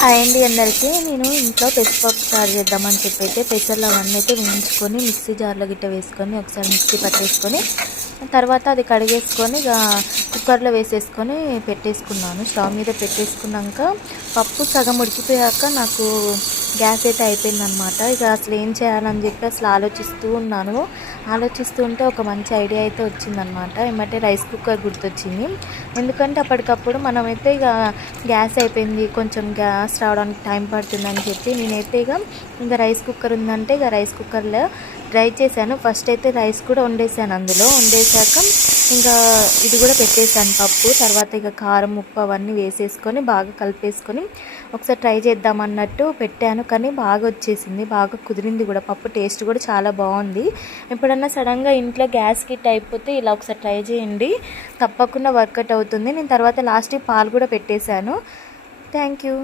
Hi అండి అందరికీ. నేను ఇంట్లో పెసరపప్పు చారు చేద్దామని చెప్పి అయితే పెసర్లు అవన్నీ అయితే వేయించుకొని మిక్సీ జార్లో గిట్ట వేసుకొని ఒకసారి మిక్సీ పట్టేసుకొని తర్వాత అది కడిగేసుకొని ఇక కుక్కర్లో వేసేసుకొని పెట్టేసుకున్నాను. స్టవ్ మీద పెట్టేసుకున్నాక పప్పు సగం ఉడికిపోయాక నాకు గ్యాస్ అయితే అయిపోయిందనమాట. ఇక అసలు ఏం చేయాలని చెప్పి అసలు ఆలోచిస్తూ ఉంటే ఒక మంచి ఐడియా అయితే వచ్చిందనమాట. ఏమంటే రైస్ కుక్కర్ గుర్తొచ్చింది. ఎందుకంటే అప్పటికప్పుడు మనమైతే ఇక గ్యాస్ అయిపోయింది, కొంచెం గ్యాస్ రావడానికి టైం పడుతుందని చెప్పి నేనైతే ఇంకా రైస్ కుక్కర్ ఉందంటే ఇక రైస్ కుక్కర్లో ట్రై చేశాను. ఫస్ట్ అయితే రైస్ కూడా వండేసాను, అందులో వండేసాక ఇంకా ఇది కూడా పెట్టేశాను పప్పు. తర్వాత ఇక కారం ఉప్పు అవన్నీ వేసేసుకొని బాగా కలిపేసుకొని ఒకసారి ట్రై చేద్దామన్నట్టు పెట్టాను. కానీ బాగా వచ్చేసింది, బాగా కుదిరింది కూడా. పప్పు టేస్ట్ కూడా చాలా బాగుంది. ఎప్పుడన్నా సడన్గా ఇంట్లో గ్యాస్ కిట్ అయిపోతే ఇలా ఒకసారి ట్రై చేయండి, తప్పకుండా వర్కౌట్ అవుతుంది. నేను తర్వాత లాస్ట్కి పాలు కూడా పెట్టేశాను. Thank you.